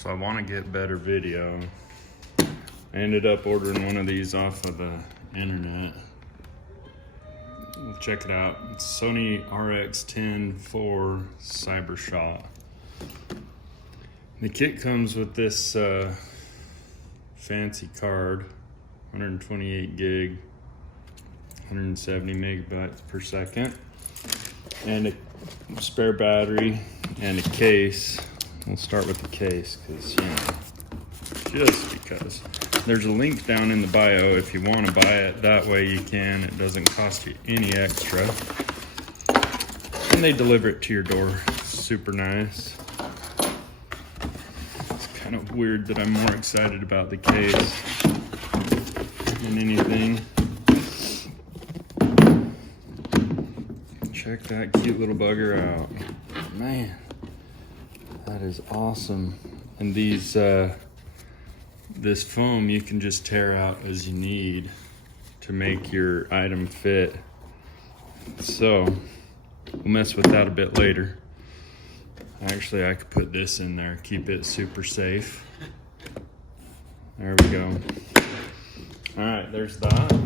So I want to get better video. I ended up ordering one of these off of the internet. Check it out. It's Sony rx10 for Cybershot. The kit comes with this fancy card, 128 gig, 170 megabytes per second, and a spare battery and a case. We'll start with the case because, just because. There's a link down in the bio if you want to buy it. That way you can. It doesn't cost you any extra. And they deliver it to your door. Super nice. It's kind of weird that I'm more excited about the case than anything. Check that cute little bugger out. Man, that is awesome. And these this foam you can just tear out as you need to make your item fit. So we'll mess with that a bit later. Actually, I could put this in there, keep it super safe. There we go. All right, there's that.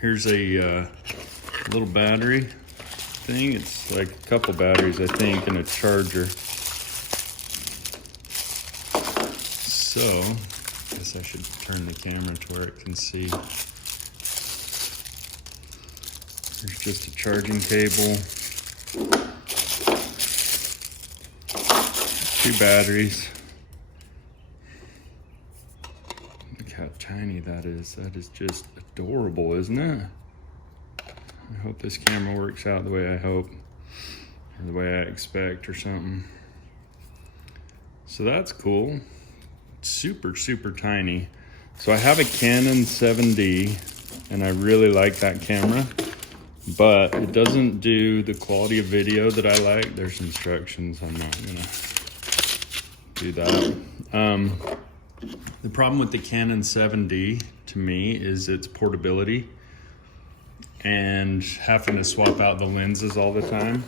Here's a little battery thing. It's like a couple batteries, I think, and a charger. So, I guess I should turn the camera to where it can see. There's just a charging cable, 2 batteries. Look how tiny that is. That is just adorable, isn't it? I hope this camera works out the way I hope, or the way I expect or something. So that's cool. Super, super tiny. So I have a Canon 7D and I really like that camera, but it doesn't do the quality of video that I like. There's instructions. I'm not gonna do that. The problem with the Canon 7D to me is its portability and having to swap out the lenses all the time.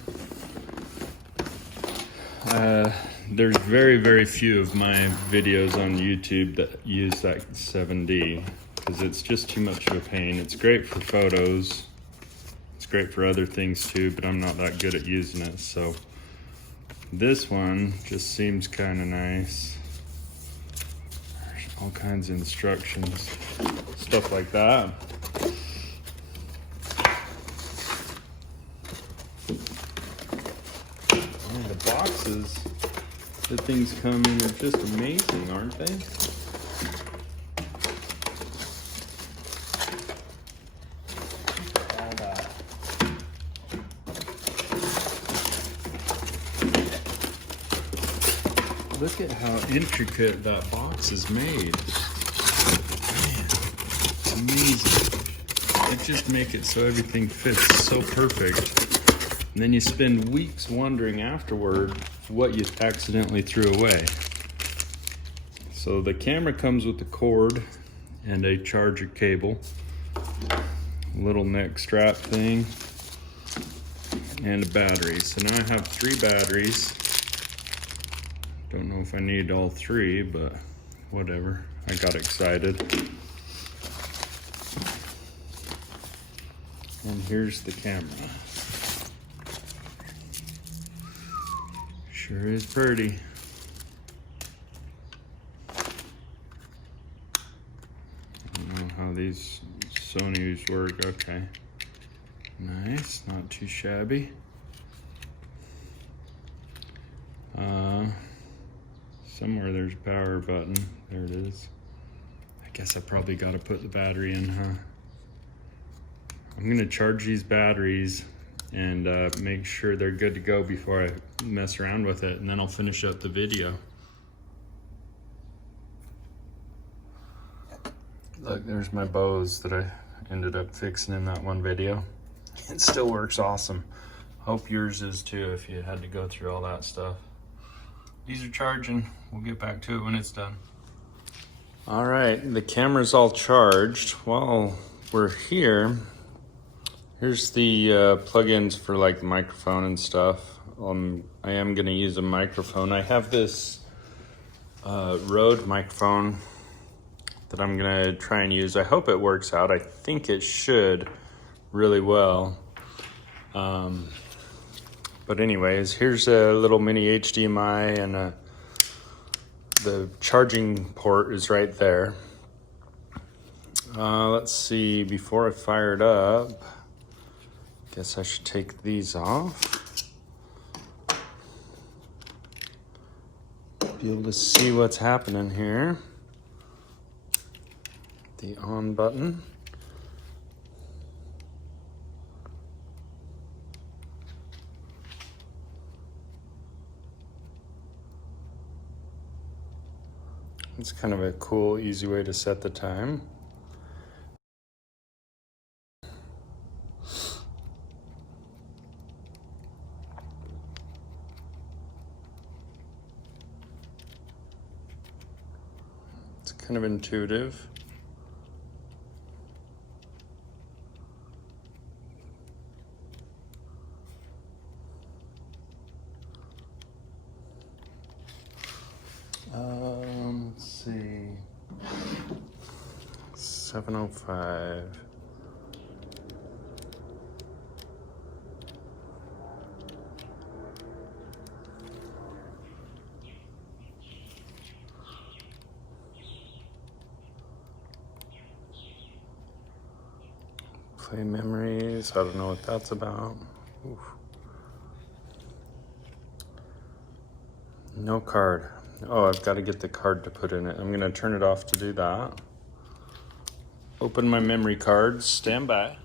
There's very, very few of my videos on YouTube that use that 7D because it's just too much of a pain. It's great for photos. It's great for other things too, but I'm not that good at using it. So this one just seems kind of nice. There's all kinds of instructions, stuff like that. And the boxes that things come in are just amazing, aren't they? All that. Look at how intricate that box is made. Man, it's amazing. It just makes it so everything fits so perfect. And then you spend weeks wondering afterward what you accidentally threw away. So the camera comes with a cord and a charger cable, little neck strap thing, and a battery. So now I have 3 batteries. Don't know if I need all 3, but whatever. I got excited. And here's the camera. Sure is pretty. I don't know how these Sonys work. Okay. Nice, not too shabby. Somewhere there's a power button. There it is. I guess I probably got to put the battery in, huh? I'm gonna charge these batteries and make sure they're good to go before I mess around with it, and then I'll finish up the video. Look, there's my bows that I ended up fixing in that one video. It still works awesome. Hope yours is too if you had to go through all that stuff. These are charging. We'll get back to it when it's done. All right, the camera's all charged. While we're here, here's the plugins for like the microphone and stuff. I am gonna use a microphone. I have this Rode microphone that I'm gonna try and use. I hope it works out. I think it should really well. But anyways, here's a little mini HDMI, and the charging port is right there. Let's see, before I fire it up, guess I should take these off. Be able to see what's happening here. The on button. It's kind of a cool, easy way to set the time. It's kind of intuitive. Let's see. 7:05. Play memories. I don't know what that's about. Oof. No card. Oh, I've got to get the card to put in it. I'm going to turn it off to do that. Open my memory cards. Stand by.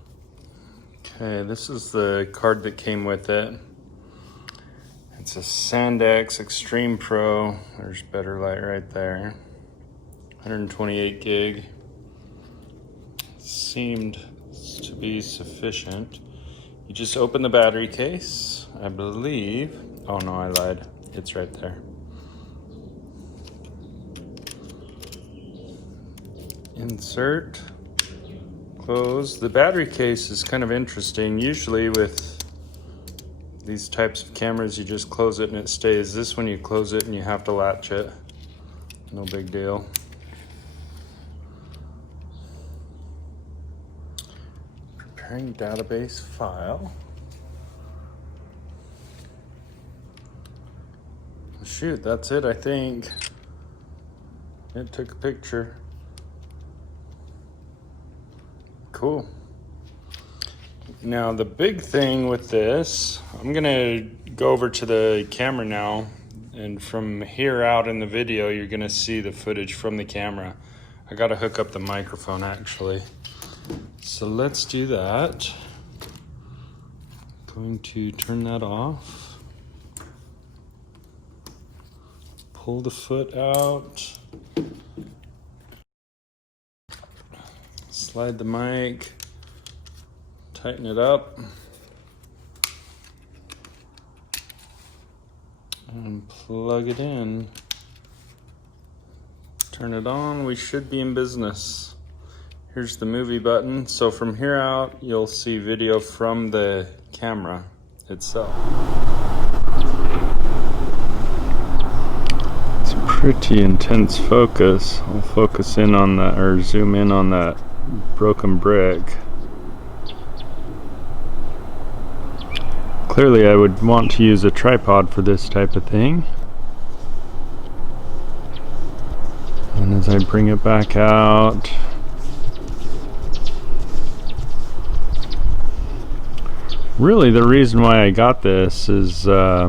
Okay, this is the card that came with it. It's a Sandex Extreme Pro. There's better light right there. 128 gig. Seemed to be sufficient. You just open the battery case, I believe. Oh no, I lied. It's right there. Insert, close. The battery case is kind of interesting. Usually with these types of cameras, you just close it and it stays. This one you close it and you have to latch it. No big deal. Preparing database file. Shoot, that's it, I think. It took a picture. Cool. Now the big thing with this, I'm gonna go over to the camera now, and from here out in the video you're gonna see the footage from the camera. I gotta hook up the microphone actually. So let's do that. Going to turn that off. Pull the foot out. Slide the mic, tighten it up, and plug it in. Turn it on, we should be in business. Here's the movie button. So from here out, you'll see video from the camera itself. It's a pretty intense focus. I'll focus in on that, or zoom in on that broken brick. Clearly I would want to use a tripod for this type of thing. And as I bring it back out, really the reason why I got this is I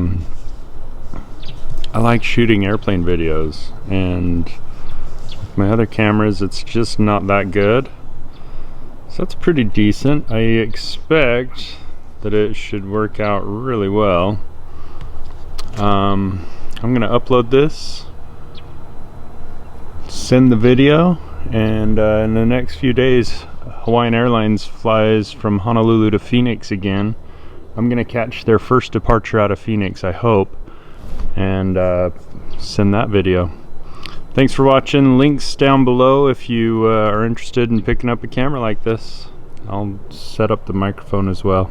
like shooting airplane videos, and with my other cameras it's just not that good. So that's pretty decent. I expect that it should work out really well. I'm gonna upload this, send the video, and in the next few days Hawaiian Airlines flies from Honolulu to Phoenix again. I'm gonna catch their first departure out of Phoenix, I hope, and send that video. Thanks for watching. Links down below if you are interested in picking up a camera like this. I'll set up the microphone as well.